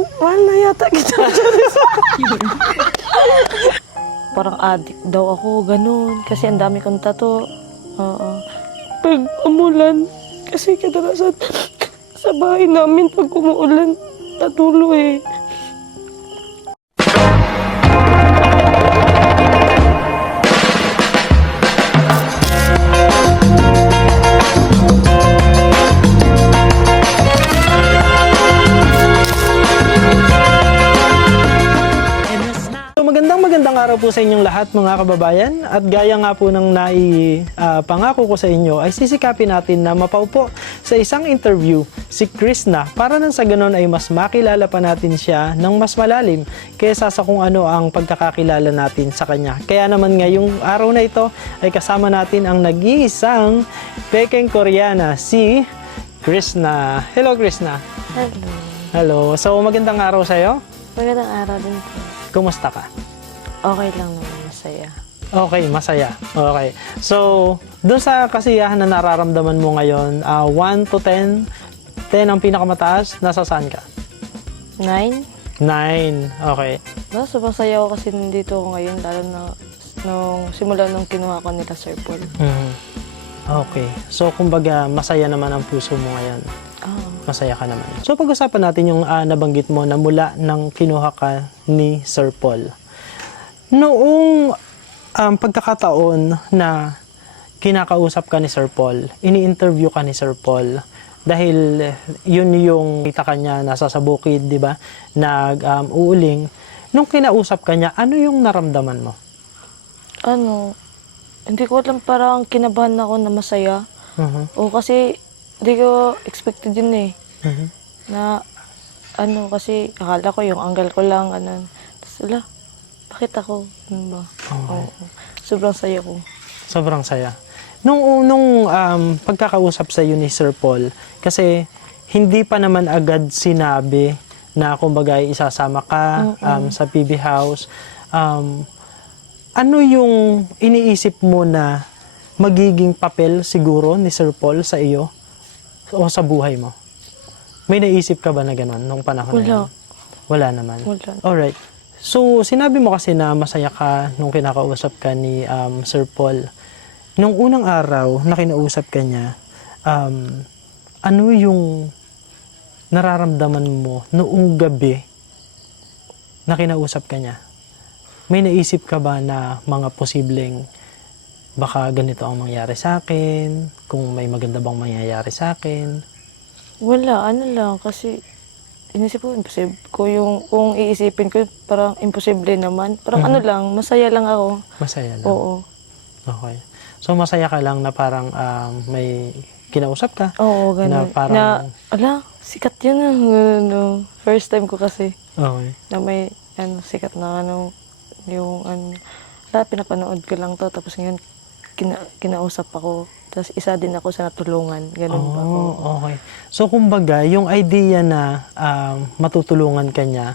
Mahal na yata kita. Parang addict daw ako, ganun. Kasi ang dami kong tato. Oo. Pag umulan, kasi kadalasan sa bahay namin pag umuulan, natulo eh. Magandang araw po sa inyong lahat mga kababayan, at gaya nga po ng pangako ko sa inyo ay sisikapin natin na mapaupo sa isang interview si Krishna para nang sa ganon ay mas makilala pa natin siya ng mas malalim kaysa sa kung ano ang pagkakakilala natin sa kanya. Kaya naman ngayong araw na ito ay kasama natin ang nag-iisang pekeng Koreana, si Krishna. Hello Krishna. Hello. Hello. So magandang araw sa'yo. Magandang araw din po. Kumusta ka? Okay lang naman, masaya. Okay, masaya. Okay. So, doon sa kasiyahan na nararamdaman mo ngayon, 1 to 10, 10 ang pinakamataas, nasa saan ka? 9? 9. Okay. No, sobrang saya ako kasi nandito ako ngayon, lalo na simula nung kinuha ko nila Sir Paul. Mhm. Okay. So, kumbaga, masaya naman ang puso mo ngayon. Oo. Masaya ka naman. So, pag-usapan natin yung nabanggit mo na mula nang kinuha ka ni Sir Paul. Noong pagkakataon na kinakausap ka ni Sir Paul, ini-interview ka ni Sir Paul, dahil yun yung kita kanya nasa sa bukid, di ba? Uuling. Nung kinausap ka niya, ano yung naramdaman mo? Hindi ko alam, parang kinabahan ako na masaya. O kasi hindi ko expected yun eh. Na kasi akala ko yung anggal ko lang, Tapos bakit ako? Ano ba? Okay. Oo. Sobrang saya ko. Sobrang saya. Nung pagkakausap sa ni Sir Paul, kasi hindi pa naman agad sinabi na kumbaga isasama ka sa PB House. Ano yung iniisip mo na magiging papel siguro ni Sir Paul sa iyo o sa buhay mo? May naisip ka ba na gano'n nung panahon na yun? Wala naman. Wala. Alright. So, sinabi mo kasi na masaya ka nung kinakausap ka ni Sir Paul. Nung unang araw na kinausap ka niya, ano yung nararamdaman mo noong gabi na kinausap ka niya? May naisip ka ba na mga posibleng baka ganito ang mangyari sa akin? Kung may maganda bang mangyayari sa akin? Wala, lang, kasi inisip ko, imposible ko kung iisipin ko, parang imposible naman. Parang lang, masaya lang ako. Masaya lang? Oo. Okay. So, masaya ka lang na parang may kinausap ka? Oo, ganun. Na parang... sikat yun. First time ko kasi. Okay. Na may, sikat na pinapanood ko lang to. Tapos ngayon, kinausap ako. Tapos isa din ako sa natulungan. Ganun ba? Okay. So, kumbaga, yung idea na matutulungan ka niya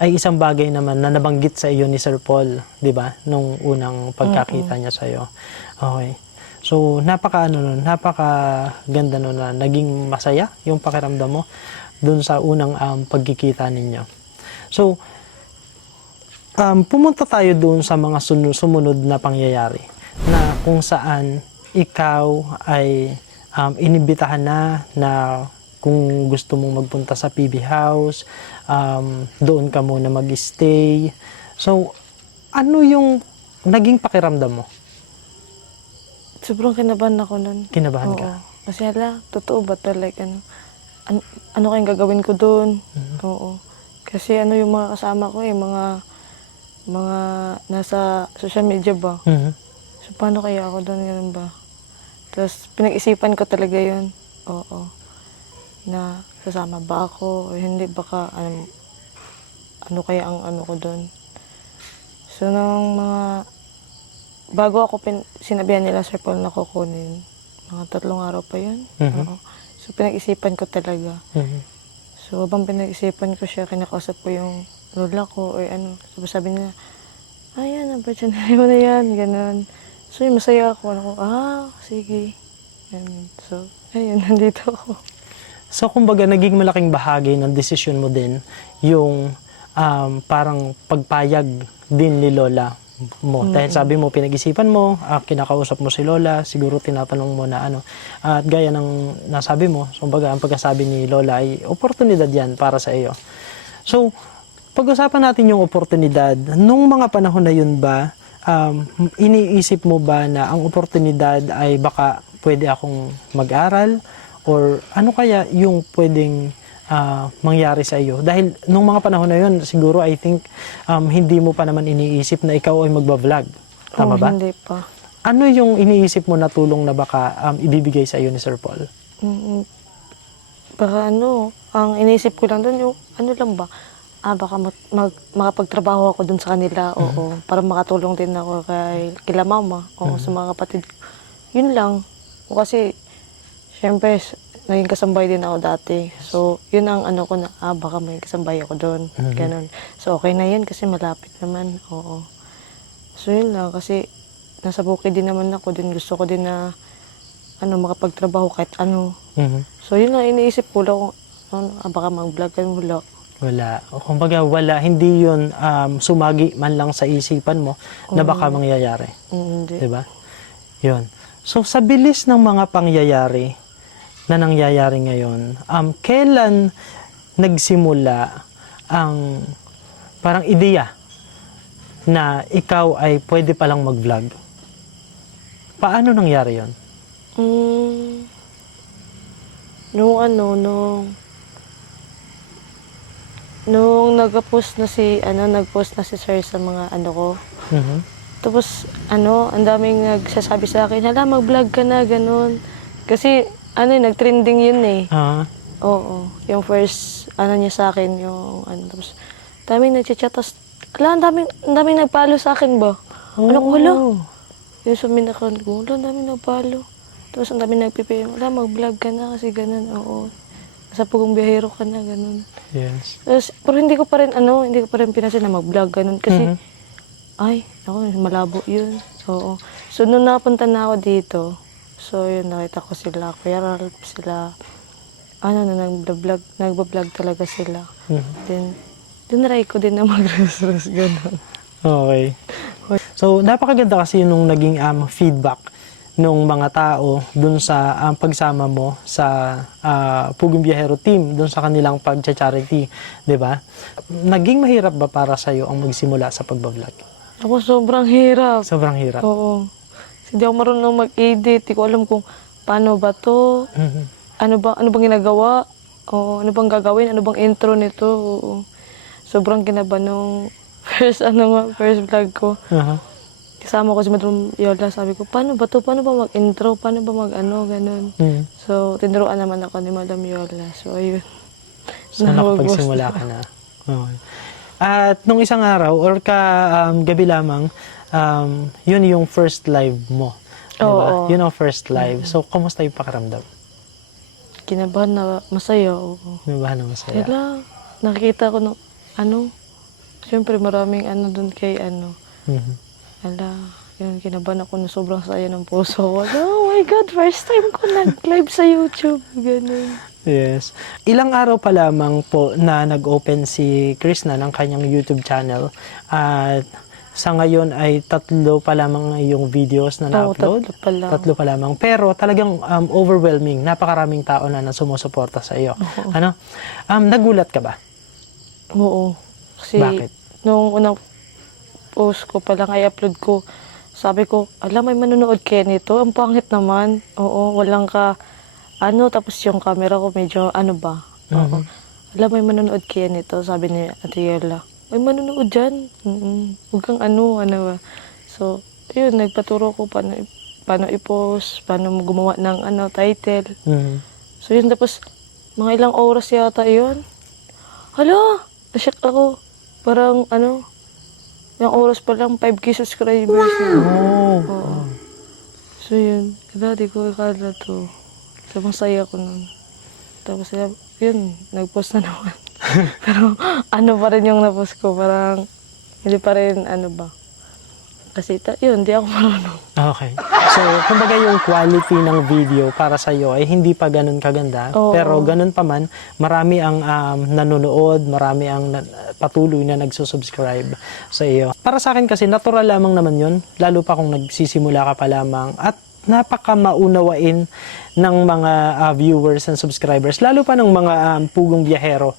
ay isang bagay naman na nabanggit sa iyo ni Sir Paul, di ba? Nung unang pagkakita niya sa iyo. Okay. So, napakaganda nun na naging masaya yung pakiramdam mo dun sa unang pagkikita ninyo. So, pumunta tayo doon sa mga sumunod na pangyayari na kung saan ikaw ay inibitahan na kung gusto mong magpunta sa PB House, doon ka muna mag-stay. So, ano yung naging pakiramdam mo? Sobrang kinabahan ako nun. Kinabahan ka? Kasi totoo ba talaga? Ano kayang gagawin ko doon? Oo. Kasi yung mga kasama ko mga nasa social media ba? So, paano kaya ako doon? Ganun ba? Tapos, pinag-isipan ko talaga yun. Oo. Na, sasama ba ako? O hindi, baka, ano kaya ang ko doon? So, bago ako sinabihan nila Sir Paul na kukunin, mga 3 araw pa yun. Oo. So, pinag-isipan ko talaga. So, habang pinag-isipan ko siya, kinakausap ko yung lola ko, o sabi niya, yan, opportunity mo na yan, ganun. So, masaya ako. Sige. So, ayun, nandito ako. So, kumbaga, naging malaking bahagi ng desisyon mo din yung parang pagpayag din ni Lola mo. Dahil sabi mo, pinag-isipan mo, kinakausap mo si Lola, siguro tinatanong mo na ano. At gaya ng nasabi mo, kumbaga, ang pagkasabi ni Lola ay oportunidad yan para sa iyo. So, pag-usapan natin yung oportunidad. Nung mga panahon na yun ba, iniisip mo ba na ang oportunidad ay baka pwede akong mag-aral? Or ano kaya yung pwedeng mangyari sa iyo? Dahil nung mga panahon na yun, siguro I think hindi mo pa naman iniisip na ikaw ay magbablog. Tama ba? Hindi pa. Ano yung iniisip mo na tulong na baka ibibigay sa iyo ni Sir Paul? Baka ang iniisip ko lang doon yung ano lang ba, baka makapagtrabaho ako doon sa kanila, oo, para makatulong din ako kila mama, oo, sa mga kapatid ko. Yun lang. O kasi, syempre, naging kasambay din ako dati. So, yun ang ano ko na, baka may kasambay ako doon. Ganon. So, okay na yan kasi malapit naman, oo. So, yun lang, kasi nasa bukid din naman ako, din gusto ko din na makapagtrabaho kahit ano. So, yun lang, iniisip ko lang kung baka mag-vlog ka, wala. Wala. O kumbaga, wala. Hindi yun sumagi man lang sa isipan mo na baka mangyayari. Hindi. Diba? Yun. So, sa bilis ng mga pangyayari na nangyayari ngayon, kailan nagsimula ang parang ideya na ikaw ay pwede palang mag-vlog? Paano nangyari yun? Nung nag-post na si Sir sa mga ano ko. Tapos, ang daming nagsasabi sa akin, hala, mag-vlog ka na, ganun. Kasi, nag-trending yun eh. Oo. Yung first, niya sa akin, tapos, daming nag-chat, tapos, hala, ang daming nag-follow sa akin ba? Ano ko, hala? Yung sa minakon ko, hala, ang daming nag-follow. Tapos, ang daming nagpipiyang, hala, mag-vlog ka na, kasi ganun, oo. Sa pugong biyahero ka na, ganun. Yes. Tapos, pero hindi ko pa rin pinasin na mag-vlog, ganun. Kasi, malabo yun. Oo. So, nung napunta na ako dito, so, yun, nakita ko sila, Kuya Ralph, sila, nagbablog talaga sila. Then, dinry ko din na mag-ros-ros, gano'n. Okay. So, napakaganda kasi nung naging feedback nung mga tao dun sa pagsama mo sa Pugong Biyahero team, dun sa kanilang pag-charity, di ba? Naging mahirap ba para sa'yo ang magsimula sa pagbablog? Ako, sobrang hirap. Sobrang hirap. Oo. Hindi ako marunong mag-edit. Hindi ko alam kung paano ba to. Ano bang ginagawa? Oo, ano bang gagawin? Ano bang intro nito? Oo. Sobrang kinabahan nung first vlog ko. Kasama ko si Madam Yola, sabi ko, paano ba to? Paano ba mag-intro? Paano ba ganun? So, tinuruan naman ako ni Madam Yola. So, ayun. So, nakapagsimula ka na. Okay. At nung isang araw, or gabi lamang, yun yung first live mo. Diba? Yun ang first live. So, kumusta yung pakiramdam? Kinabahan na masaya. Oo. Kinabahan na masaya. Hala, nakikita ko ng siyempre maraming dun kay Hala, yun, kinabahan ako na sobrang saya ng puso ko. Oh my God, first time ko nag-live sa YouTube. Ganun. Yes. Ilang araw pa lamang po na nag-open si Krishna ng kanyang YouTube channel. At sa ngayon ay 3 pa lamang yung videos na na-upload. 3 pa lang. 3 pa lamang. Pero talagang overwhelming. Napakaraming tao na sumusuporta sa iyo. Nagulat ka ba? Oo. Kasi Bakit? nung unang post ko pa lang ay upload ko, sabi ko, alam, may manonood kaya nito. Ang pangit naman. Oo, walang tapos yung camera ko medyo Oo. Alam, may manonood kaya nito. Sabi ni Ate Yela, may manonood dyan. Huwag kang ba. So, yun, nagpaturo ko paano i-post, paano gumawa ng title. So, yun, tapos, mga ilang oras yata yun. Hala, na-shock ako. Parang, yung oras pa lang, 5K subscribers na. Oo. So, yun. Di ko akala to. So, masaya ko nun. Tapos, yun, nag-post na naman. Pero, pa rin yung na-post ko. Parang, hindi pa rin, Kasi yun, di ako marunong. Okay. So, kumbaga yung quality ng video para sa iyo ay hindi pa ganun kaganda. Oo. Pero ganun pa man, marami ang nanonood, marami ang patuloy na nagsusubscribe sa iyo. Para sa akin kasi, natural lamang naman yun. Lalo pa kung nagsisimula ka pa lamang. At napaka maunawain ng mga viewers and subscribers, lalo pa ng mga pugong biyahero,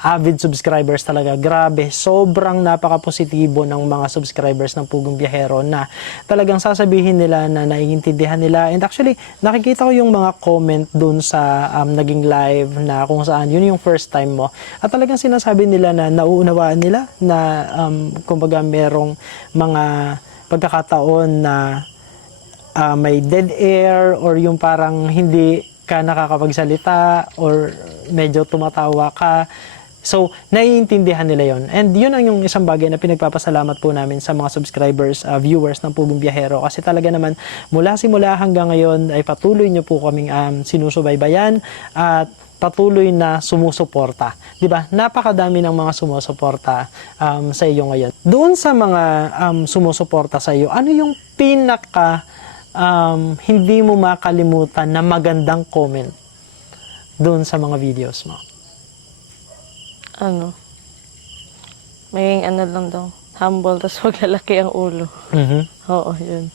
avid subscribers talaga. Grabe, sobrang napaka-positibo ng mga subscribers ng pugong biyahero na talagang sasabihin nila na naiintindihan nila. And actually, nakikita ko yung mga comment dun sa naging live na kung saan yun yung first time mo. At talagang sinasabi nila na nauunawaan nila na kumbaga merong mga pagkakataon na may dead air or yung parang hindi ka nakakapagsalita or medyo tumatawa ka. So, naiintindihan nila yon. And yun ang yung isang bagay na pinagpapasalamat po namin sa mga subscribers, viewers ng Pugong Biyahero. Kasi talaga naman, mula simula hanggang ngayon ay patuloy nyo po kaming sinusubaybayan at patuloy na sumusuporta. 'Di ba? Napakadami ng mga sumusuporta sa iyo ngayon. Doon sa mga sumusuporta sa iyo, ano yung pinaka hindi mo makalimutan na magandang comment doon sa mga videos mo? Ano, maging ano lang daw, humble, tapos maglalaki ang ulo. Oo, yun.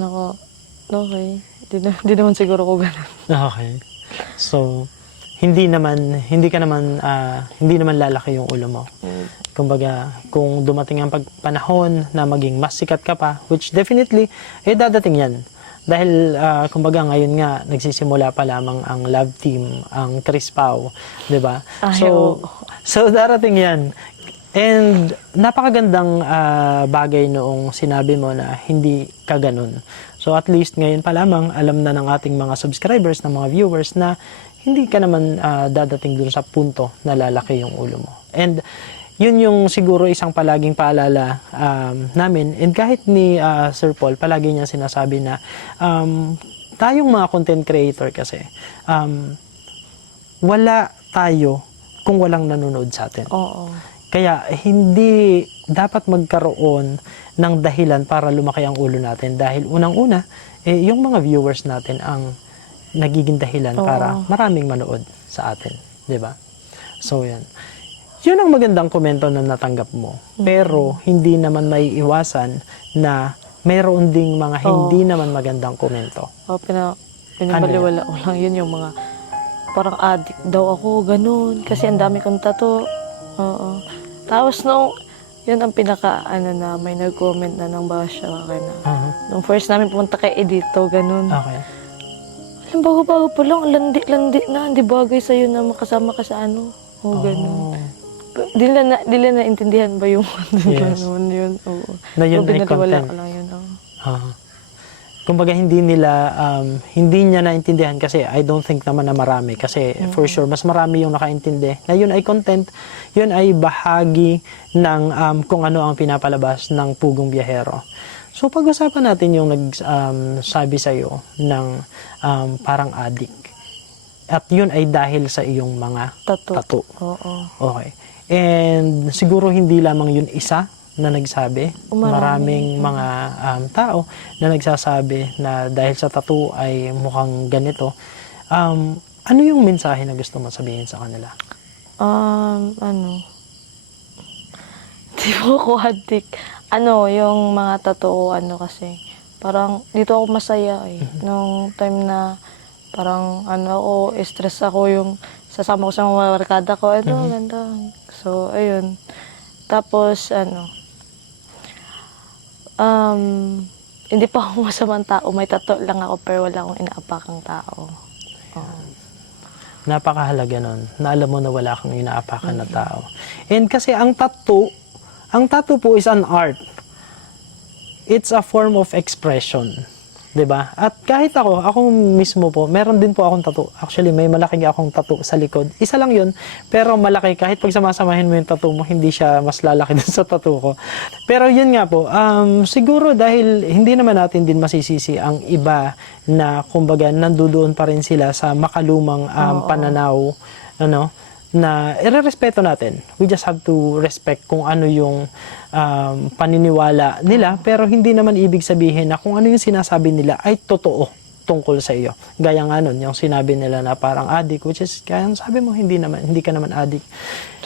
Nako, okay. Di naman siguro ko ganun. Okay. So, hindi ka naman lalaki yung ulo mo. Kumbaga, kung dumating ang panahon na maging mas sikat ka pa, which definitely, dadating yan. Dahil, kumbaga, ngayon nga, nagsisimula pa lamang ang love team, ang Chris Pao, di ba? So, darating yan. And, napakagandang bagay noong sinabi mo na hindi ka ganun. So, at least ngayon pa lamang, alam na ng ating mga subscribers, ng mga viewers na hindi ka naman dadating dun sa punto na lalaki yung ulo mo. And yun yung siguro isang palaging paalala namin. And kahit ni Sir Paul, palagi niya sinasabi na tayong mga content creator kasi, wala tayo kung walang nanonood sa atin. Oo. Kaya hindi dapat magkaroon ng dahilan para lumaki ang ulo natin. Dahil unang-una, yung mga viewers natin ang nagiging dahilan para maraming manood sa atin, 'di ba? So 'yan. 'Yun ang magandang komento na natanggap mo. Pero hindi naman maiiwasan na mayroon ding mga hindi naman magandang komento. Pinabaliwala ko lang yun, yung mga parang addict daw ako, ganun. Kasi ang dami kong tattoo. Oo. Tapos yun ang pinaka na may nag-comment na ng basya kay na. Nung first namin pumunta kay Edito, ganun. Okay. Yung bago-bago pa lang, landi na, hindi bagay sa'yo na makasama ka sa ano. O, gano'n. Di nila naintindihan ba yung Yes. gano'n yun? Oo. Na yun ay Binaliwala content. ko lang yun. Kumbaga hindi niya naintindihan kasi I don't think naman na marami. Kasi for sure, mas marami yung nakaintindi. Na yun ay content, yun ay bahagi ng kung ano ang pinapalabas ng Pugong Biyahero. So, pag-usapan natin yung nagsabi sa'yo ng parang addict. At yun ay dahil sa iyong mga tattoo. Oo. Okay. And siguro hindi lamang yun isa na nagsabi. Maraming mga tao na nagsasabi na dahil sa tattoo ay mukhang ganito. Ano yung mensahe na gusto mo sabihin sa kanila? Di ba ako addict? Yung mga tattoo, kasi, parang dito ako masaya eh. Nung time na parang stress ako, yung sasama ko sa mga barkada ko, ganda. So, ayun. Tapos, hindi pa ako masamang tao. May tattoo lang ako, pero wala akong inaapakang tao. Napakahalaga nun, na alam mo na wala kang inaapakan na tao. And kasi ang tattoo po is an art. It's a form of expression. 'Di ba? At kahit ako mismo po, meron din po akong tattoo. Actually, may malaki akong tattoo sa likod. Isa lang 'yun, pero malaki. Kahit pag samasamahin mo yung tattoo mo, hindi siya mas lalaki dun sa tattoo ko. Pero 'yun nga po, siguro dahil hindi naman natin din masisisi ang iba na kumbaga nandoon pa rin sila sa makalumang pananaw, na irerespeto natin. We just have to respect kung ano yung paniniwala nila, pero hindi naman ibig sabihin na kung ano yung sinasabi nila ay totoo tungkol sa iyo. Gaya nga nun, yung sinabi nila na parang addict, which is, kaya sabi mo, hindi ka naman addict,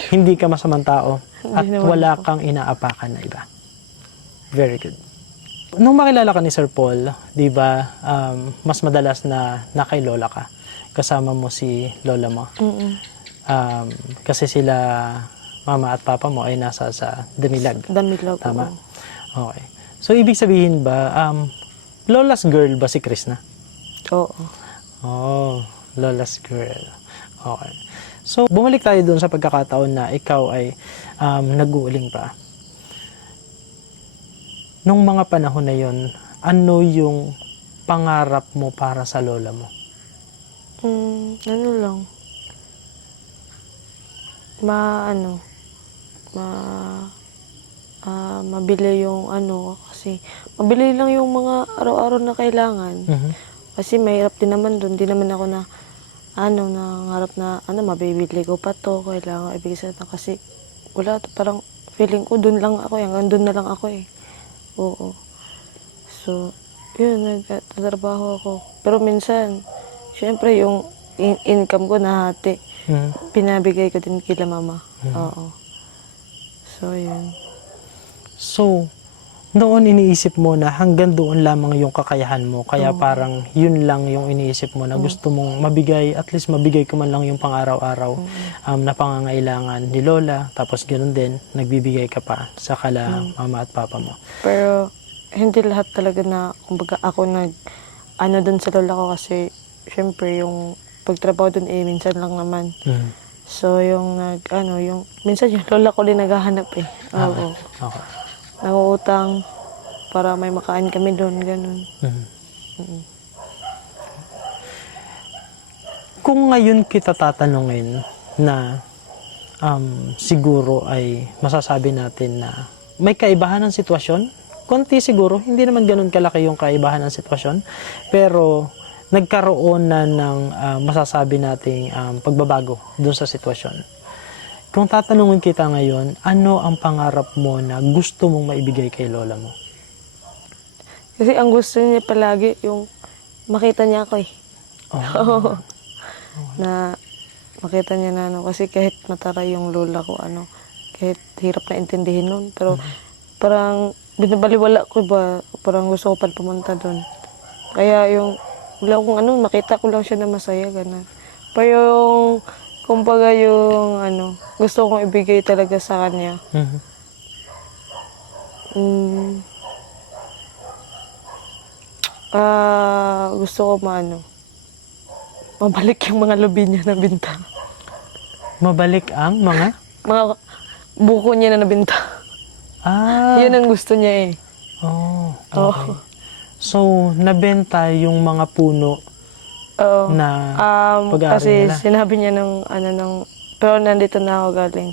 hindi ka masamang tao, at Hindi naman wala ako. kang inaapakan na iba. Very good. Nung makilala ka ni Sir Paul, di ba, mas madalas na kay lola ka. Kasama mo si lola mo. Kasi sila, mama at papa mo ay nasa sa Damilag. Damilag. Tama? Okay. So, ibig sabihin ba, lola's girl ba si Krishna? Oo. Oh, lola's girl. Okay. So, bumalik tayo dun sa pagkakataon na ikaw ay nag-uuling pa. Nung mga panahon na yon, ano yung pangarap mo para sa lola mo? Ano lang. Mabili yung kasi mabili lang yung mga araw-araw na kailangan. Kasi mahirap din naman doon. Di naman ako na, nangarap na, mabibili ko pa to, kailangan ibigay sa ito. Kasi, wala, parang feeling ko, doon lang ako, hanggang doon na lang ako eh. Oo. So, yun, nagtatrabaho ako. Pero minsan, syempre, yung income ko nahati. Pinabigay ko din kila mama. Oo. So, yun. So, noon iniisip mo na hanggang doon lamang yung kakayahan mo. Kaya parang yun lang yung iniisip mo na gusto mong mabigay, at least mabigay ko man lang yung pang-araw-araw na pangangailangan ni Lola. Tapos ganoon din, nagbibigay ka pa sa kala mama at papa mo. Pero, hindi lahat talaga na, kumbaga ako doon sa lola ko kasi, syempre, yung pagtrabaho doon minsan lang naman. So, yung minsan yung lola ko din naghahanap eh. Oo. Okay. Nangungutang para may makain kami doon, ganun. Kung ngayon kita tatanungin na siguro ay masasabi natin na may kaibahan ng sitwasyon, konti siguro, hindi naman ganun kalaki yung kaibahan ng sitwasyon, pero nagkaroon na ng masasabi nating pagbabago dun sa sitwasyon. Kung tatanungin kita ngayon, ano ang pangarap mo na gusto mong maibigay kay lola mo? Kasi ang gusto niya palagi yung makita niya ako eh. Oo. Na makita niya na kasi kahit mataray yung lola ko, kahit hirap na intindihin nun, pero parang binabaliwala ko ba, parang gusto ko pa pumunta doon. Kaya yung, wala kong makita ko lang siya na masaya, gano'n. Pa yung, kumbaga yung, gusto kong ibigay talaga sa kanya. Gusto ko mabalik yung mga lubi niya na binta. Mabalik ang mga? Mga buko niya na nabinta. Yun ang gusto niya eh. Oh, okay. So, nabenta yung mga puno Oo. na pag-aari kasi nila. sinabi niya pero nandito na ako galing.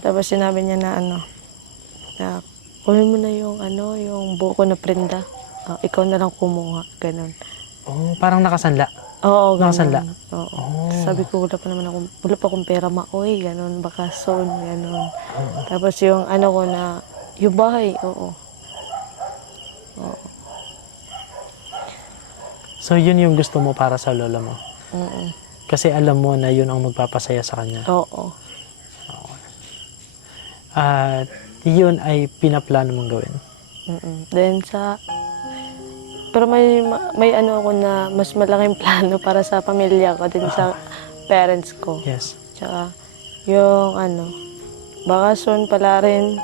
Tapos sinabi niya na na kunin mo na yung yung buko na prenda. Ikaw na lang kumuha, ganun. Oh, parang nakasanla. Oo, ganun. Nakasanla. Oo. Sabi ko, wala pa akong pera maoy, ganun, baka soon, ganun. Tapos yung ko na, yung bahay, oo. So, yun yung gusto mo para sa lola mo? Oo. Kasi alam mo na yun ang magpapasaya sa kanya. Oo. At yun ay pinaplano mong gawin. Then pero may ako na mas malaking plano para sa pamilya ko din sa parents ko. Yes. Tsaka yung baka soon pala rin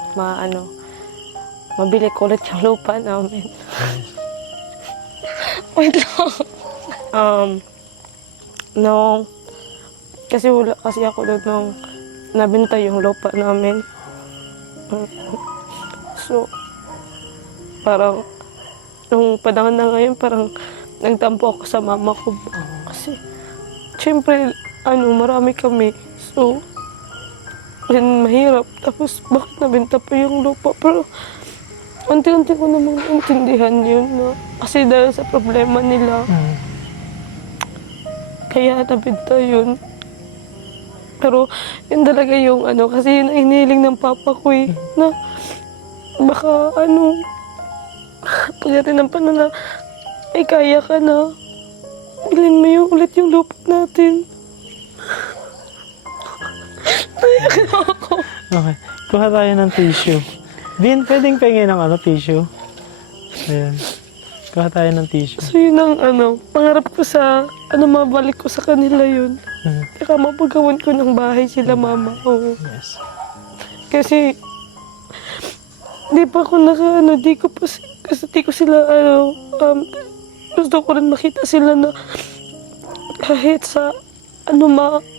mabili ko ulit yung lupa namin. Wait lang. Kasi wala kasi ako doon nung nabenta yung lupa namin. So, parang nung panahon na ngayon, parang nagtampo ako sa mama ko. Kasi, syempre, marami kami. So, yun, mahirap. Tapos, bakit nabenta pa yung lupa? Pero, unti-unti ko namang naintindihan yun. No? Kasi dahil sa problema nila, kaya nabenta yun. Pero yun talaga yung kasi yun ang hinihiling ng papa ko eh, na baka pagdating ng panahon na ay kaya ka na, bilhin mo yung ulit yung lupa natin. Naiyak na ako. Okay. Kuha tayo ng tissue. Bin, pwedeng pengin ng tissue. Ayan. Kuha tayo ng tissue. So yun ang pangarap ko sa, mabalik ko sa kanila yun. Saka mapagawan ko ng bahay sila mama. Oo. Yes. Kasi, di pa ako kasi di ko sila, gusto ko rin makita sila na kahit sa,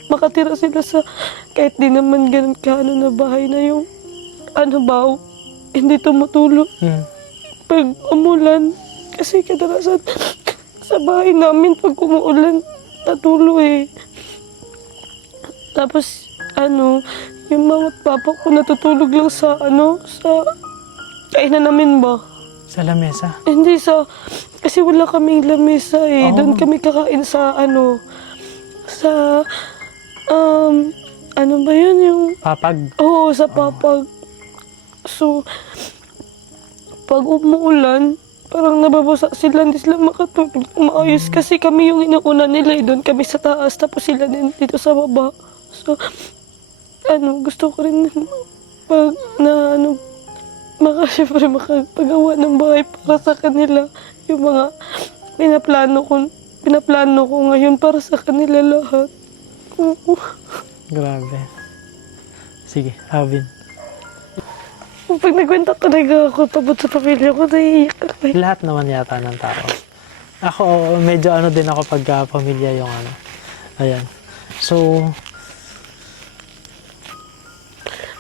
makatira sila sa, kahit di naman ganun na bahay na yung, hindi tumutulog. Pag umulan, kasi kadalasan sa bahay namin pag umuulan, natulo eh. Tapos, yung mga papa ko natutulog lang sa, sa kainan namin ba? Sa lamesa? Hindi kasi wala kaming lamesa eh. Oh. Doon kami kakain sa, sa, ano ba yun yung... Papag? Oo, sa papag. So, pag umuulan, parang nababasa sila, hindi sila makatulog ng maayos kasi kami yung inuuna nila eh. Doon kami sa taas, tapos sila din dito sa baba. So, gusto ko rin pag syempre makapagawa ng bahay para sa kanila. Yung mga pinaplano ko ngayon para sa kanila lahat. Oo. Grabe. Sige, Alvin. Pag nagkwenta talaga ako tungkol sa pamilya ko, naiiyak ako. Lahat naman yata ng tao. Ako, medyo din ako pagka pamilya yung Ayan. So,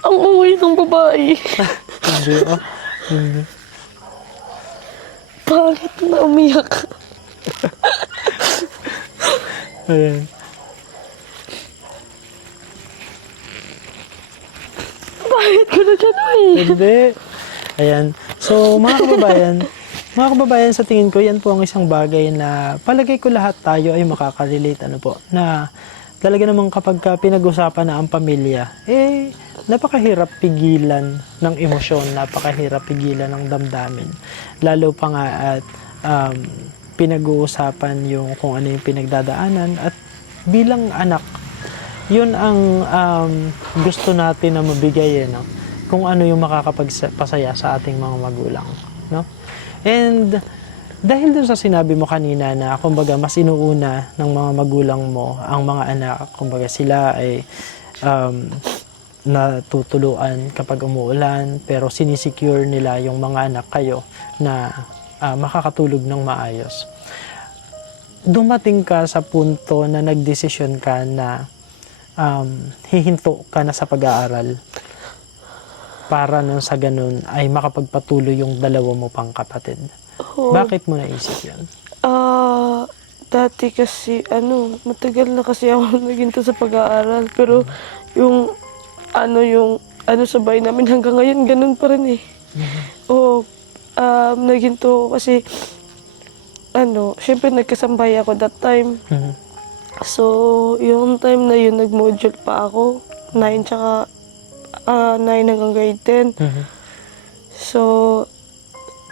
ang uwi ng babae. hindi. Hindi. Pangit na umiyak. Ayan. Bakit ko na dyan Hindi. Ayan. So, mga kababayan, sa tingin ko, yan po ang isang bagay na palagay ko lahat tayo ay makakarelate, na talaga namang kapag pinag-usapan na ang pamilya, napakahirap pigilan ng emosyon, napakahirap pigilan ng damdamin. Lalo pa nga at pinag-uusapan yung kung ano yung pinagdadaanan at bilang anak, yun ang gusto natin na mabigay, kung ano yung makakapagpasaya sa ating mga magulang, no? And dahil dun sa sinabi mo kanina na kumbaga mas inuuna ng mga magulang mo ang mga anak, kumbaga sila ay natutuluan kapag umuulan, pero sinisecure nila yung mga anak kayo na makakatulog ng maayos. Dumating ka sa punto na nagdesisyon ka na hihinto ka na sa pag-aaral para nang sa ganun ay makapagpatuloy yung dalawa mo pang kapatid. Oo. Bakit mo naisip yun? Dati kasi, matagal na kasi ako naginto sa pag-aaral. Pero yung sa bahay namin hanggang ngayon, ganun pa rin eh. Oo, naginto kasi, syempre nagkasambay ako that time. So, yung time na yun, nag-module pa ako. 9 tsaka 9 hanggang grade 10. So,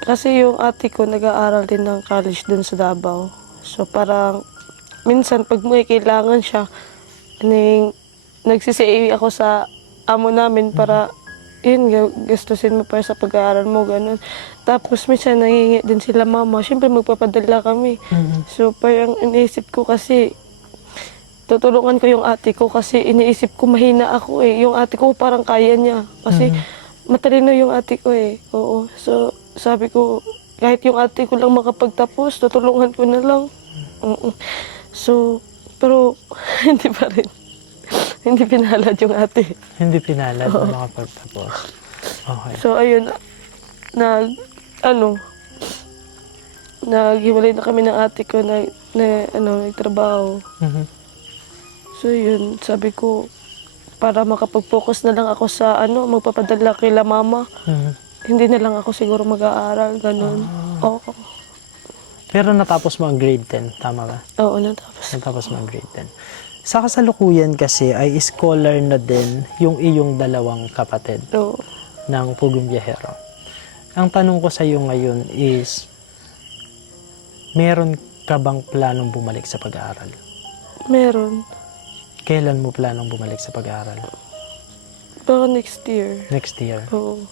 kasi yung ate ko nag-aaral din ng college dun sa Davao. So, parang minsan pag may kailangan siya, nagsisi ako sa amo namin para yun, gastusin mo pa sa pag-aaral mo, ganun. Tapos minsan nangingi din sila mama. Siyempre magpapadala kami. So, parang iniisip ko kasi, tutulungan ko yung ate ko kasi iniisip ko mahina ako eh. Yung ate ko parang kaya niya. Kasi matalino yung ate ko eh. Oo. So, sabi ko, kahit yung ate ko lang makapagtapos, tutulungan ko na lang. So, pero hindi pa rin. Hindi pinalad yung ate. Hindi pinalad na makapagtapos. Okay. So, ayun, naghiwalay na kami ng ate ko na nagtrabaho. So, yun, sabi ko, para makapag-focus na lang ako sa, magpapadala kay la mama. Hindi na lang ako siguro mag-aaral, ganun. Oo. Pero natapos mo ang grade 10, tama ba? Oo, natapos. Natapos mo ang grade 10. Sa kasalukuyan kasi ay scholar na din yung iyong dalawang kapatid Oo. ng Pugong Biyahero. Ang tanong ko sa iyo ngayon is, meron ka bang planong bumalik sa pag-aaral? Meron. Kailan mo planong bumalik sa pag-aaral? Baka next year. Next year. Oo.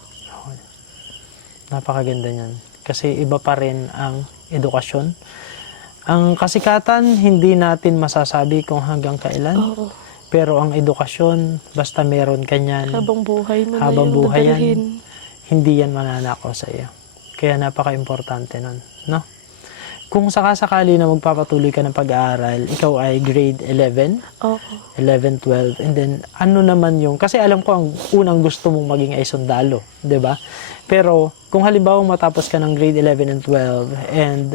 Napakaganda niyan. Kasi iba pa rin ang edukasyon. Ang kasikatan, hindi natin masasabi kung hanggang kailan. Oo. Pero ang edukasyon, basta meron ka niyan, Habang buhay mo habang na yung buhay yan, dadalhin. hindi yan mananakaw sa iyo. Kaya napaka-importante nun, no? Kung sakasakali na magpapatuloy ka ng pag-aaral, ikaw ay grade 11, Oo. 11, 12, and then ano naman yung, kasi alam ko ang unang gusto mong maging ay sundalo, 'di ba? Pero kung halimbawa matapos ka ng grade 11 and 12 and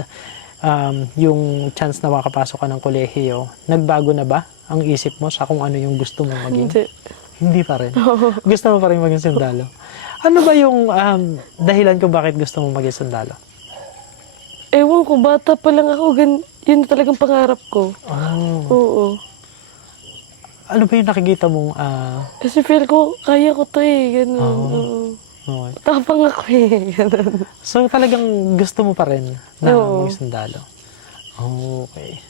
yung chance na makapasok ka ng kolehiyo, nagbago na ba ang isip mo sa kung ano yung gusto mong maging? Hindi. Hindi pa rin. Gusto mo pa rin maging sundalo. Ano ba yung dahilan kung bakit gusto mong maging sundalo? Ewan ko, bata pa lang ako, yun na talagang pangarap ko. Oh. Oo. Ano ba yung nakikita mong Kasi feel ko, kaya ko to eh, ganun. Oo. Oo. okay. Tapang ako eh, ganun. So talagang gusto mo pa rin na Oo. maging sundalo. Okay.